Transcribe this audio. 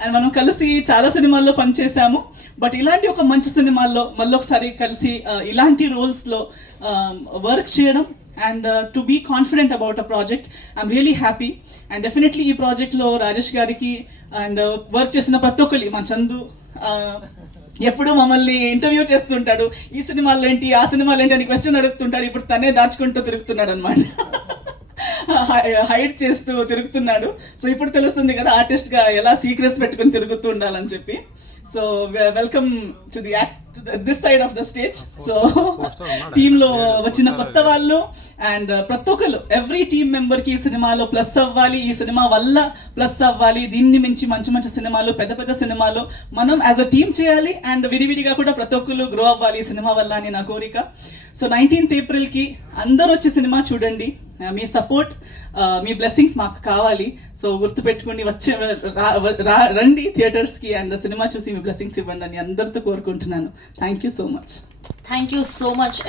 And మనం కలిసి చాలా సినిమాల్లో పనిచేసాము బట్ ఇలాంటి ఒక మంచి సినిమాల్లో మళ్ళీ ఒకసారి కలిసి ఇలాంటి రోల్స్లో వర్క్ చేయడం and to be confident about a project I'm really happy and definitely ఈ ప్రాజెక్ట్లో రాజేష్ గారికి అండ్ వర్క్ uh, చేసిన ప్రతి ఒక్కరి మా చందు ఆ, ఎప్పుడు మమ్మల్ని ఇంటర్వ్యూ చేస్తుంటాడు. ఈ సినిమాలో ఏంటి ఆ సినిమాలు ఏంటి అని క్వశ్చన్ అడుగుతుంటాడు. ఇప్పుడు తనే దాచుకుంటూ తిరుగుతున్నాడు అనమాట హైడ్ చేస్తూ తిరుగుతున్నాడు. సో ఇప్పుడు తెలుస్తుంది కదా ఆర్టిస్ట్గా ఎలా సీక్రెట్స్ పెట్టుకొని తిరుగుతూ ఉండాలని చెప్పి. So welcome to the act this side of the stage. So టీంలో వచ్చిన కొత్త వాళ్ళు అండ్ ప్రతి ఒక్కరు ఎవ్రీ టీమ్ మెంబర్కి ఈ సినిమాలో ప్లస్ అవ్వాలి ఈ సినిమా వల్ల ప్లస్ అవ్వాలి దీన్ని మించి మంచి మంచి సినిమాలు పెద్ద పెద్ద సినిమాలు మనం యాజ్ అ టీమ్ చేయాలి అండ్ విడివిడిగా కూడా ప్రతి ఒక్కరు గ్రో అవ్వాలి ఈ సినిమా వల్ల అని నా కోరిక. సో నైన్టీన్త్ ఏప్రిల్కి అందరూ వచ్చి సినిమా చూడండి. మీ సపోర్ట్ మీ బ్లెస్సింగ్స్ మాకు కావాలి. సో గుర్తుపెట్టుకుని వచ్చే రండి థియేటర్స్కి అండ్ సినిమా చూసి మీ బ్లెస్సింగ్స్ ఇవ్వండి అని అందరితో కోరుకుంటున్నాను. Thank you so much thank you so much